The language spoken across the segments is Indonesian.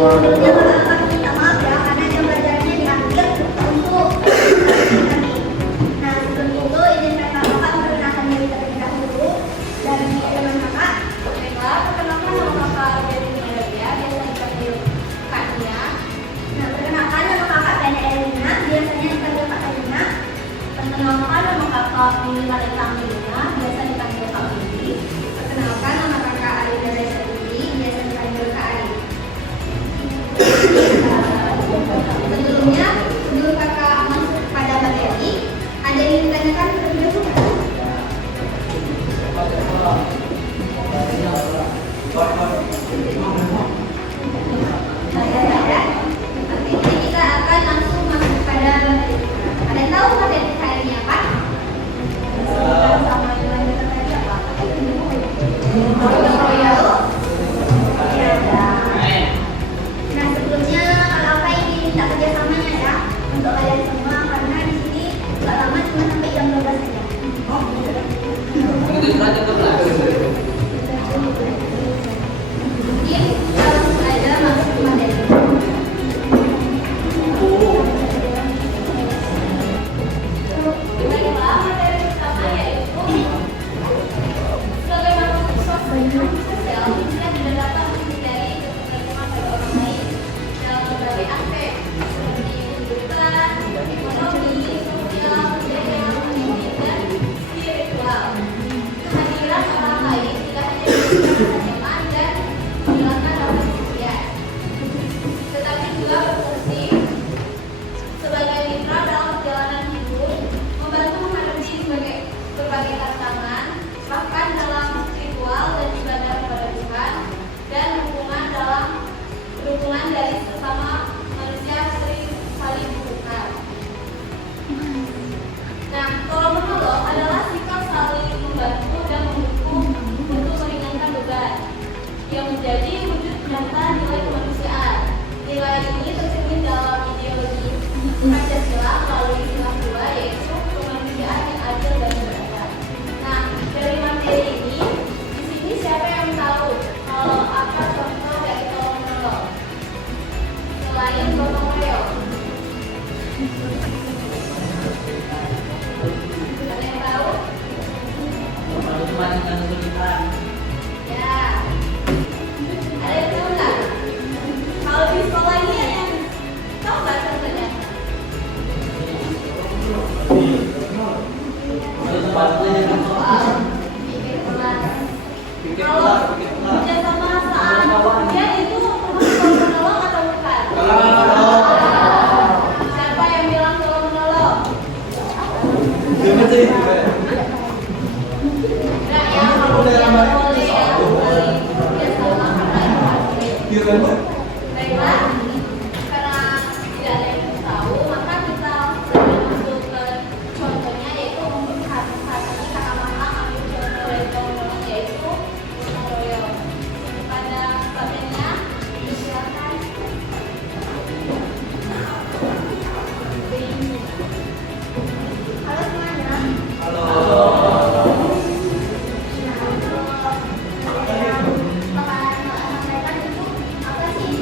Sebelumnya kami minta maaf ya karena jam pelajarannya diambil untuk kami. Nah sebelum itu izinkan kakak memperkenalkan diri terlebih dahulu dan teman kakak. Baiklah, perkenalkan nama kakak Delina Elia, biasa dipanggil Kak Nia. Nah perkenalkan nama kakak Tania Elina, biasanya dipanggil Kak Elina. Perkenalkan nama kakak Mimi Marita Angelina, biasa dipanggil Kak Mimi. Perkenalkan nama kakak Arina Raisa Putri, biasa dipanggil Kak Ari. Sebelumnya, sebelum kakak masuk pada materi, ada yang ditanyakan terlebih dahulu. Artinya kita akan langsung masuk pada materi. Ada yang tahu materi hari ini apa? Sama yang lain tadi apa? Nah sebelumnya kalau apa ini minta kerjasamanya ya untuk kalian semua karena di sini nggak lama cuma sampai jam 12 saja. Mungkin langsung aja masuk ke materi. Baiklah, materi pertama yaitu sebagai makhluk sosial yang tidak dapat menghindari ketergantungan pada orang lain dalam berbagai aspek seperti kehidupan, ekonomi, sosial, budaya, politik, dan spiritual. Kehadiran orang lain tidak hanya menjadikan nyaman dan menghilangkan rasa kesepian, tetapi juga berfungsi sebagai mitra dalam perjalanan hidup, membantu menghadapi berbagai tantangan, bahkan dalam ritual dan ibadah kepada Tuhan, dan dukungan dari sesama manusia sering saling membutuhkan. Nah, tolong menolong adalah sikap saling membantu dan mendukung untuk meringankan beban yang menjadi wujud nyata nilai kemanusiaan. Nilai ini tercermin dalam ideologi Pancasila melalui sila kedua yaitu kemanusiaan yang adil dan beradab. Nah, dari materi ini, di sini siapa yang tahu apa contoh dari tolong menolong selain gotong royong? Ada yang tahu? Ya. Ada yang tahu nggak? Kalau di sekolah ini ada yang tahu nggak contohnya? Kalau kerjasama saat ujian itu termasuk tolong menolong atau bukan? Siapa yang bilang tolong menolong? Nah ya, kalau ujian boleh ya, boleh kerjasama karena itu wajib. Baiklah, karena tidak ada yang tahu, maka kita langsung masuk ke contohnya yaitu untuk saat ini kakak Mahal ambil contoh dari tolong menolong yaitu gotong royong. Pada bagiannya, silakan. Halo semuanya. Nah, untuk yang bakalan sampaikan itu apa sih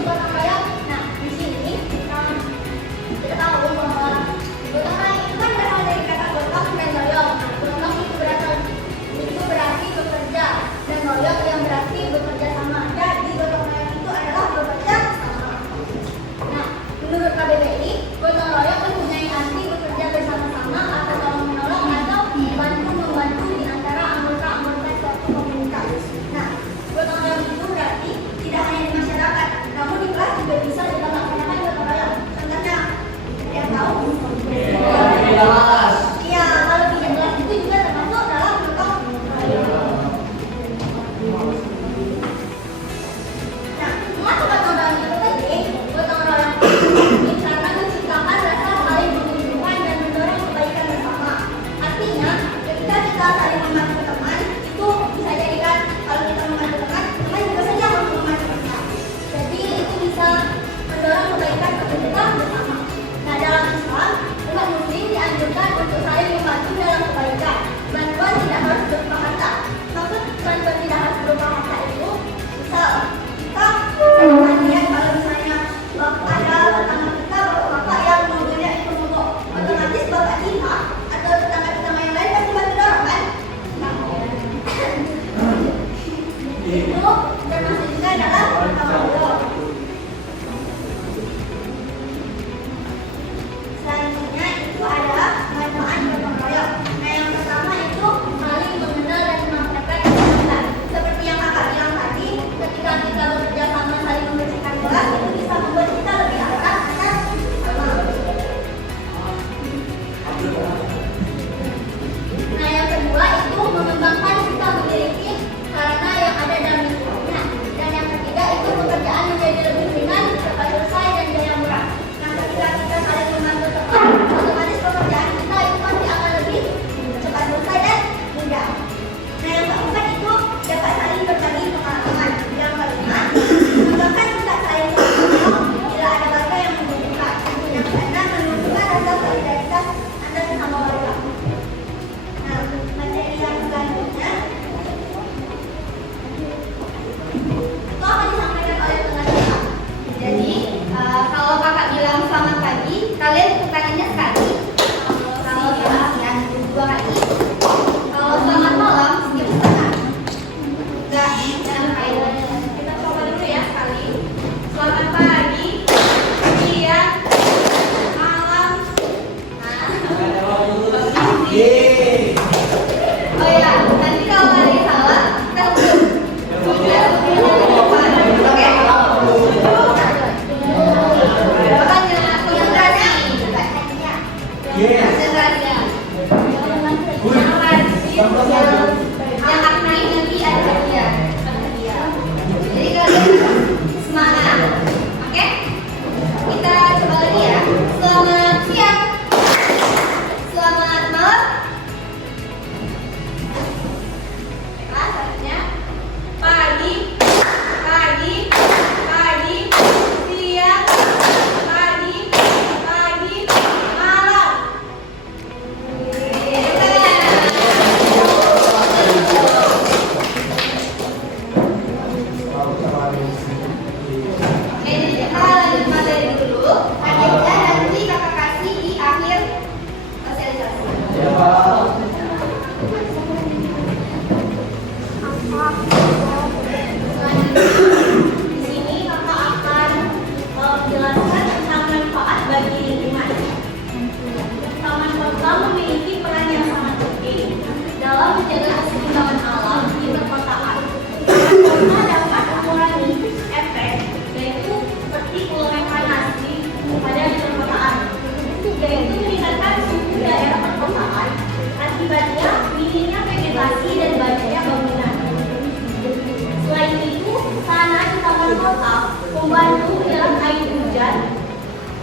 kota membantu menyelam air hujan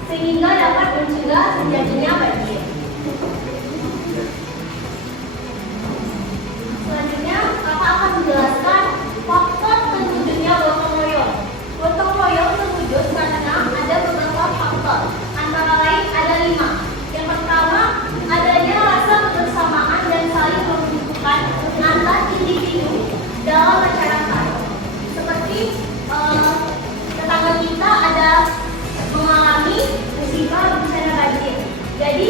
sehingga dapat mencegah terjadinya banjir. Selanjutnya, kakak akan menjelaskan faktor terwujudnya gotong royong. Gotong royong terwujud karena ada beberapa faktor, antara lain ada 5. Yang pertama, adanya rasa kebersamaan dan saling membutuhkan antar individu dalam masyarakat. Seperti tetangga kita ada mengalami musibah bencana banjir. Jadi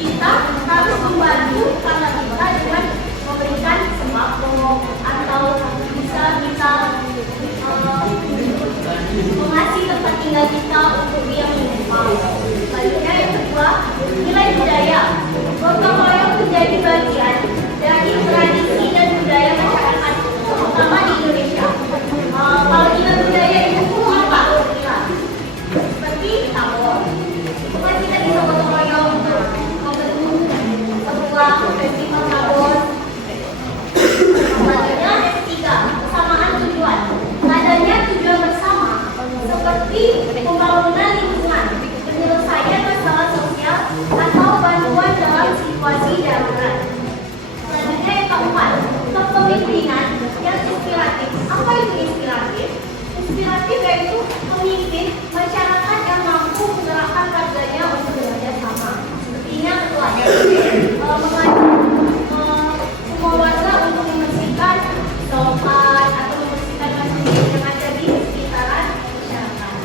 kita harus membantu tetangga kita dengan memberikan sembako atau bisa kita mengasih tempat tinggal kita untuk dia menumpang. Selanjutnya yang kedua, nilai budaya. Gotong royong menjadi bagian dari tradisi dan budaya masyarakat, terutama di Indonesia. Kalau nilai budaya itu apa? Seperti tabor. Bukan kita bisa gotong royong untuk membentuk sebuah festival tabor. Selanjutnya yang ketiga, kesamaan tujuan. Adanya tujuan bersama, seperti pembangunan lingkungan, penyelesaian masalah sosial, atau bantuan dalam situasi darurat. Selanjutnya yang keempat, kepemimpinan yang inspiratif. Apa itu inspiratif? Inspiratif yaitu pemimpin masyarakat yang mampu menggerakkan warganya untuk bekerja sama. Sepertinya ketuanya semua warga untuk membersihkan tempat atau membersihkan masjid yang ada di sekitaran masyarakat.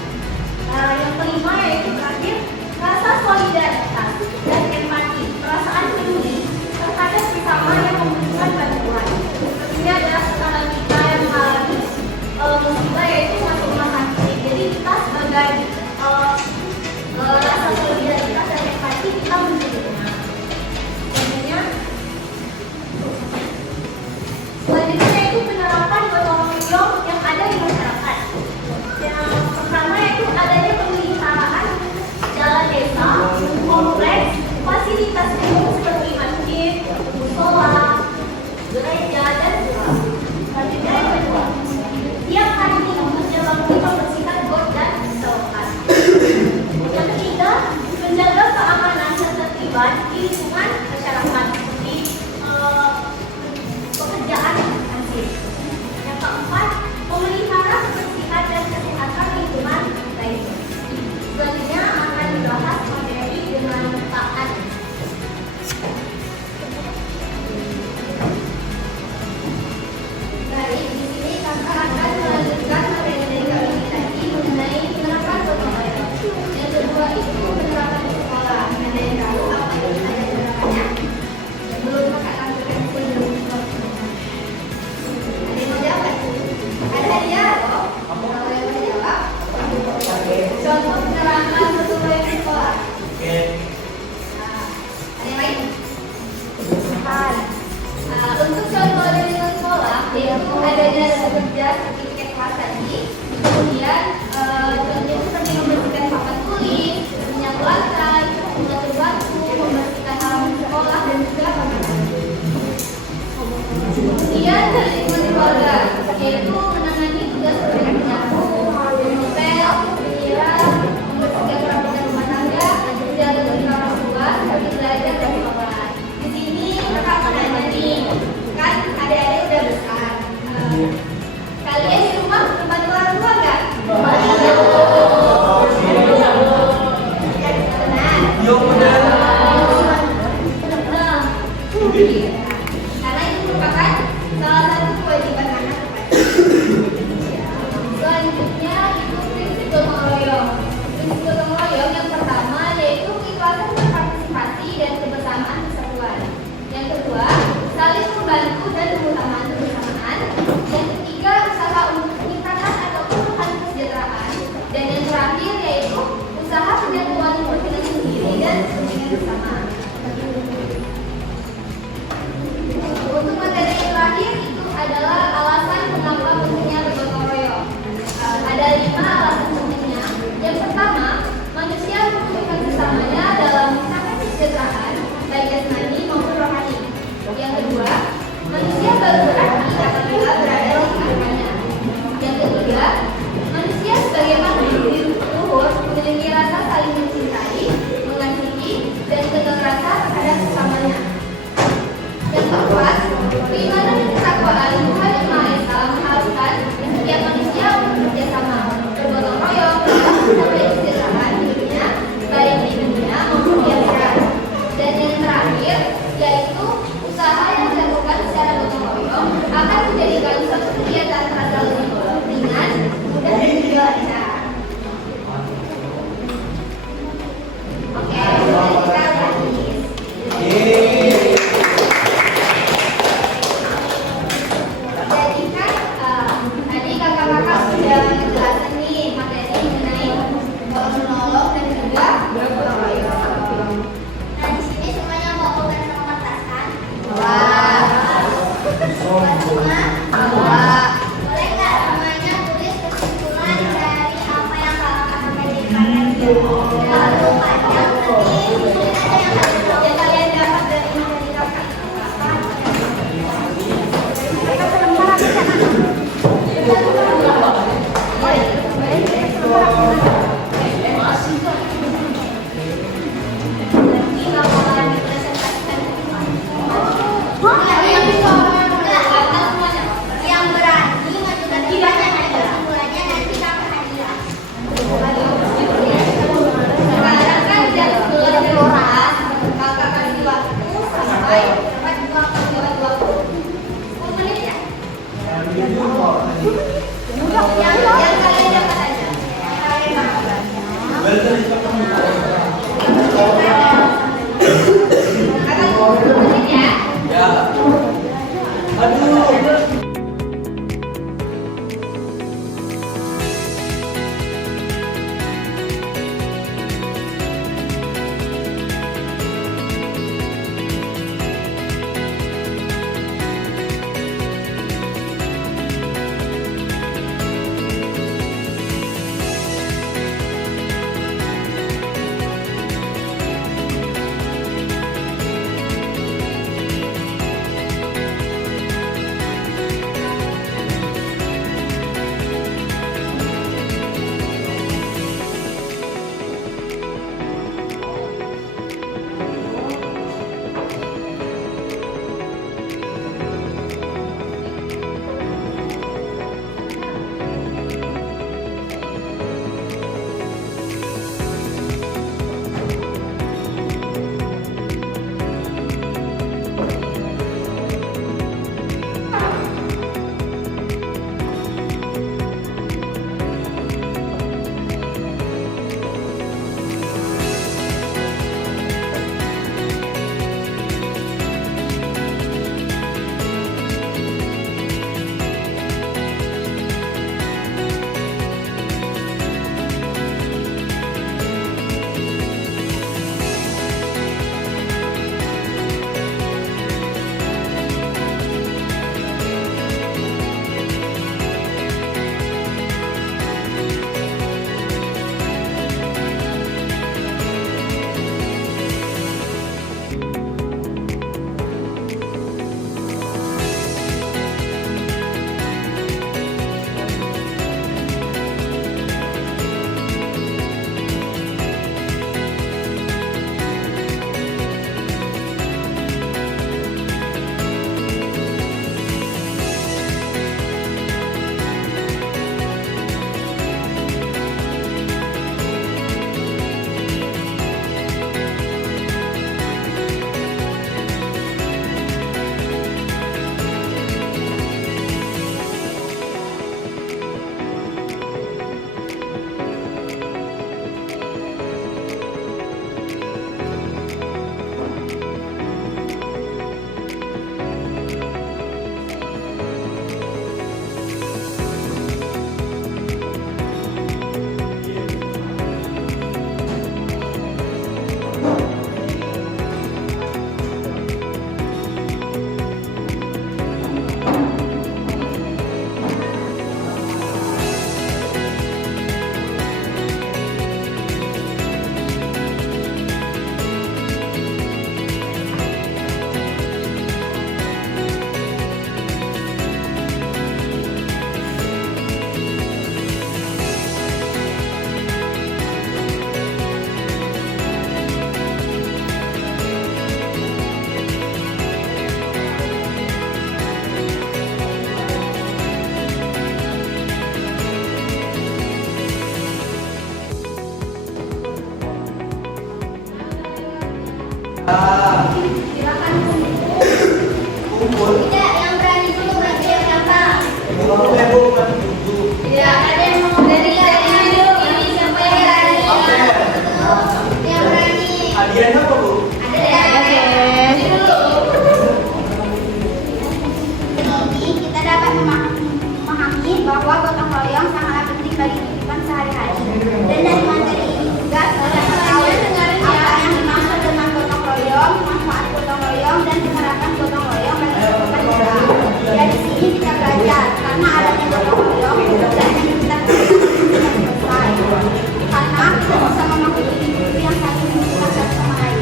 Yang kelima yaitu terakhir, rasa solidaritas dan empati, perasaan peduli terhadap sesama yang membutuhkan bantuan. Ini adalah tetangga kita yang mengalami musibah yaitu masuk rumah sakit. Jadi kita sebagai rasa solidaritas dan empati kita menunjukkan. Selanjutnya yaitu penerapan gotong royong yang ada di masyarakat. Yang pertama yaitu adanya pemeliharaan jalan desa, kompleks, fasilitas umum seperti masjid, musola, gereja, dan pura. Selanjutnya yang kedua, tiap hari minggu menjalani pembersihan got dan selokan. Yang ketiga, menjaga keamanan dan ketertiban di lingkungan masyarakat seperti pekerjaan masjid. Yang keempat, memelihara kebersihan dan kesehatan lingkungan lainnya. Selanjutnya akan dibahas materi dengan taat. Baik, di sini kakak akan melanjutkan materi dari kami tadi mengenai penerapan gotong royong. Yang kedua itu penerapan di sekolah. Ada yang tahu apa yang ada penerapannya? Belum kakak lakukan sebelum ada yang mau jawab? Ada hadiah loh. Kalau yang mau jawab, contoh penerapan gotong royong di sekolah. Ada yang lain? Untuk contoh dari sekolah, yaitu adanya bekerja sertifikat kelas tadi. Kemudian contohnya seperti membersihkan papan tulis, menyapu lantai, mengatur batu, membersihkan halaman sekolah, dan juga pemakaman. Kemudian dari lingkungan keluarga, yaitu menangani tugas seperti menyapu, mengepel, menyiram, membersihkan perabotan rumah tangga, menjaga kebersihan orang tua, seperti belajar dan sekolah. Di sini kakak akan nanya nih, kan adik-adik udah besar. Kalian di rumah membantu orang tua nggak? Karena itu merupakan salah satu kewajiban anak kepada. Selanjutnya itu prinsip gotong royong. Prinsip gotong royong yang pertama yaitu keikhlasan berpartisipasi dan kebersamaan persatuan. Yang kedua, saling membantu dan keutamaan kebersamaan. Yang ketiga, usaha untuk peningkatan atau perubahan kesejahteraan. Dan yang terakhir yaitu usaha penyatuan kepentingan sendiri dan kepentingan bersama. Untuk materi yang terakhir itu adalah alasan mengapa pentingnya bergotong royong. Ada 5 alasan pentingnya. Yang pertama, manusia membutuhkan bersamanya dalam mencapai kesejahteraan baik jasmani maupun rohani. Yang kedua, manusia baru berarti apabila berada di tengah-tengahnya. Yang ketiga, manusia Keimanan dan ketakwaan Tuhan Yang Maha Esa mengharuskan setiap manusia untuk bekerja sama, bergotong royong, dalam mencapai kesejahteraan hidupnya, baik di dunia maupun di akhirat. Dan yang terakhir, yaitu usaha yang dilakukan secara gotong royong akan menjadikan suatu kegiatan terasa lebih ringan, mudah dan juga lancar. Oke, jadi kita gratis. Jadi kan tadi kakak-kakak sudah menjelaskan nih materi mengenai menolong dan juga gotong royong. Nah, di sini semuanya bawa pulpen sama kertas kan? Wah. Semua? Wah. Boleh nggak semuanya tulis kesimpulan dari apa yang kakak sampaikan di depan? Lalu panjang nanti mungkin ada yang harus tahu yang kalian dapat dari kakak. Nanti bakalan dipresentasikan ke depan. Yang berani mengajukan kesimpulannya nanti kakak hadiah. Baru heboh kan tujuh. Ya, ada yang mau dari dulu ini sampai dari Apa? Yang berani. Hadiahnya apa bu? Ini dulu. Ini kita dapat memahami bahwa gotong royong sangatlah penting bagi kehidupan sehari-hari. Dan dari materi ini juga kita tahu apa yang dimaksud dengan gotong royong, manfaat gotong royong, dan harapan gotong royong bagi kehidupan kita. Dari sini kita belajar karena adanya gotong royong dan kita selesai. Karena kita bisa memahami hidup yang saling menguntungkan satu sama lain.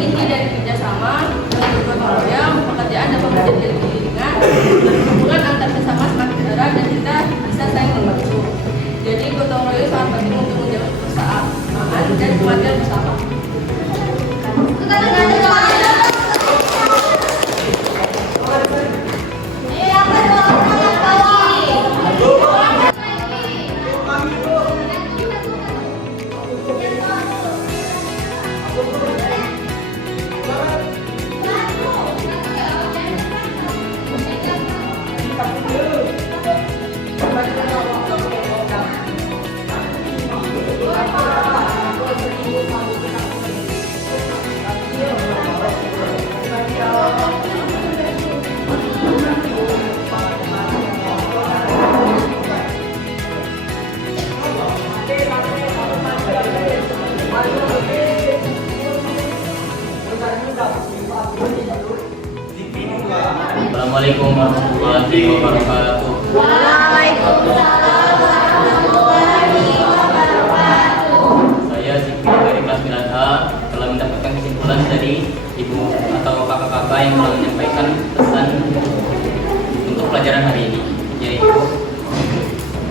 Inti dari kerjasama, gotong royong, pekerjaan dan pekerjaan berkelintingan, hubungan antar sesama semakin erat dan kita bisa saling membantu. Jadi gotong royong sangat penting untuk menjaga kebersamaan dan kemajuan bersama. Assalamualaikum warahmatullahi wabarakatuh. Saya Zikri dari kelas 9A telah mendapatkan kesimpulan dari ibu atau kakak-kakak yang telah menyampaikan pesan untuk pelajaran hari ini, yaitu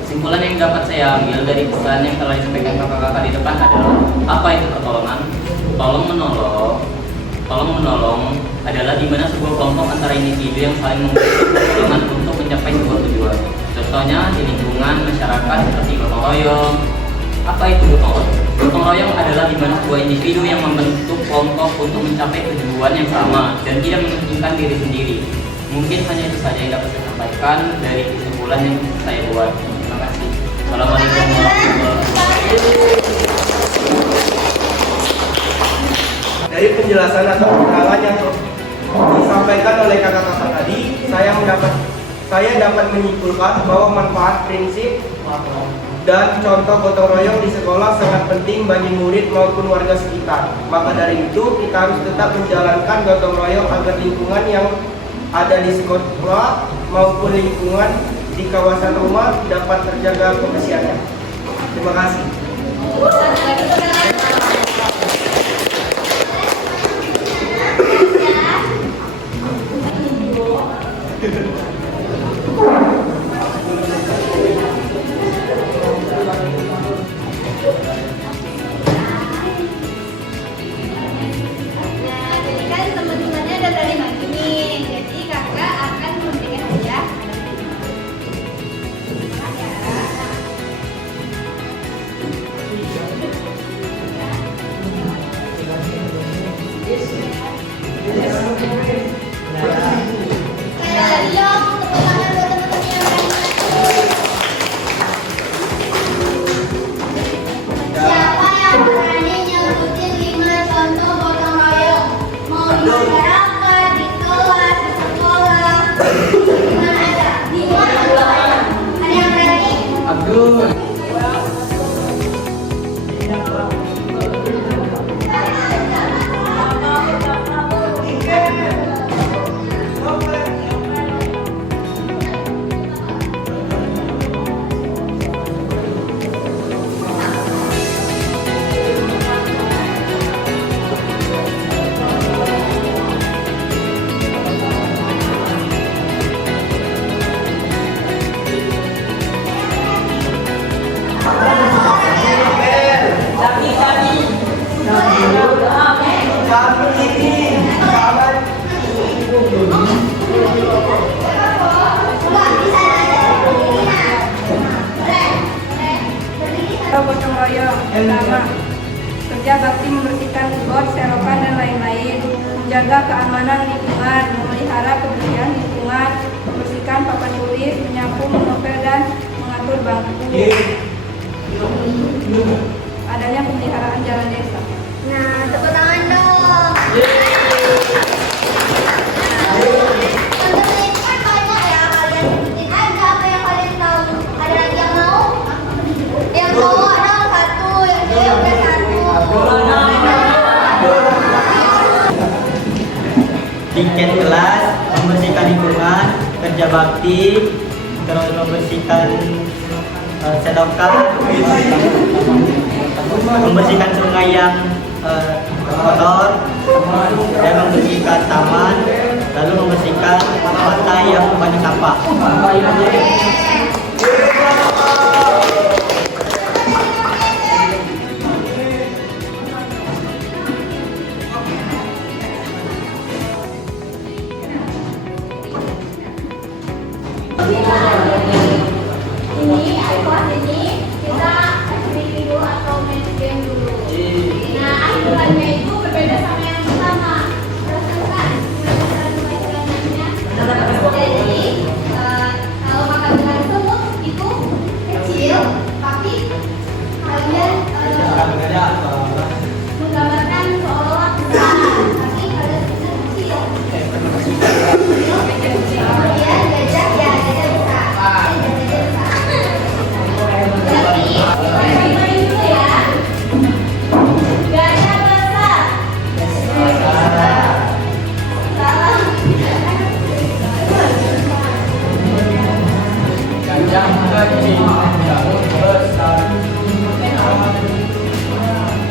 kesimpulan yang dapat saya ambil dari pesan yang telah disampaikan kakak-kakak di depan adalah apa itu pertolongan? Tolong menolong adalah di mana sebuah kelompok antara individu yang saling memberikan pertolongan untuk mencapai sebuah tujuan. Contohnya di lingkungan masyarakat seperti gotong royong. Apa itu gotong royong? Gotong royong adalah di mana sebuah individu yang membentuk kelompok untuk mencapai tujuan yang sama dan tidak mementingkan diri sendiri. Mungkin hanya itu saja yang dapat saya sampaikan dari kesimpulan yang saya buat. Terima kasih. Assalamualaikum warahmatullahi wabarakatuh. Dari penjelasan atau keterangan yang disampaikan oleh kakak-kakak tadi, saya dapat menyimpulkan bahwa manfaat, prinsip, dan contoh gotong royong di sekolah sangat penting bagi murid maupun warga sekitar. Maka dari itu, kita harus tetap menjalankan gotong royong agar lingkungan yang ada di sekolah maupun lingkungan di kawasan rumah dapat terjaga kebersihannya. Terima kasih. Jadi kan teman-temannya udah berani maju nih. Jadi kakak akan memberikan hadiah. Siapa yang berani nyebutin 5 contoh gotong royong? Mau di masyarakat, di kelas, di sekolah, di mana aja? Di mana? Ada yang berani? Abdul. bersama. Kerja bakti membersihkan got, selokan, dan lain-lain. Menjaga keamanan lingkungan, memelihara kebersihan lingkungan, membersihkan papan tulis, menyapu, mengepel, dan mengatur bangku. Adanya pemeliharaan jalan desa. Nah, tepuk tangan dong. Untuk ini kan banyak ya, kalian ikutin aja apa yang kalian tahu. Ada lagi yang mau? Yang cowok dong satu, yang cewek udah satu. Tiket kelas, membersihkan lingkungan, kerja bakti, terus membersihkan selokan, membersihkan sungai yang kotor, dan membersihkan taman, lalu membersihkan pantai yang banyak sampah. Ini iPhone ini kita activity dulu atau main game dulu. Nah, aturannya itu berbeda sama yang pertama. Rasakan mainannya. Jadi kalau makan dengan semut itu kecil, tapi kalian menggambarkan seolah besar, tapi kalian kecil. Kemudian gajah ya gajah besar.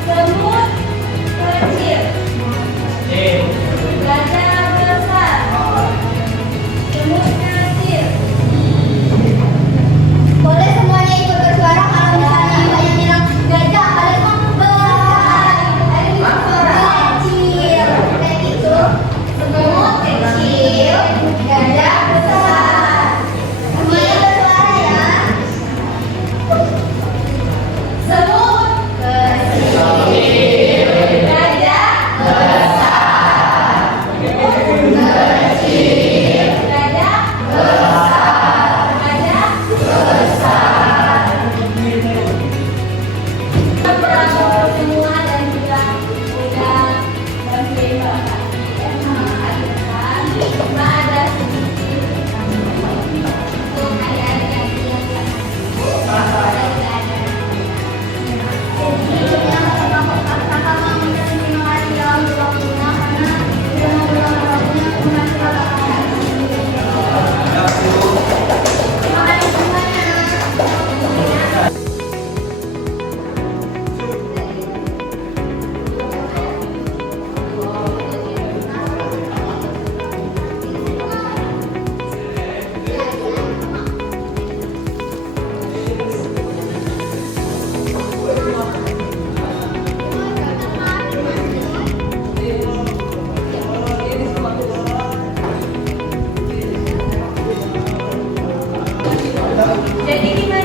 Semut kecil. Gajah besar. Semut kecil. Boleh semuanya ikut bersuara kalau misalnya banyak bilang gajah, kalian ngomong besar. Kecil. Kayak gitu. Semut kecil, gajah besar. Semuanya bersuara ya. Semut kecil. Gajah besar. Semut kecil. Gajah besar. Gajah besar. Semua dan juga udah bantuin Bapak ya sama Ayuhan. Cuma ada sedikit untuk adik-adik yang tidak ada. Jadi gimana?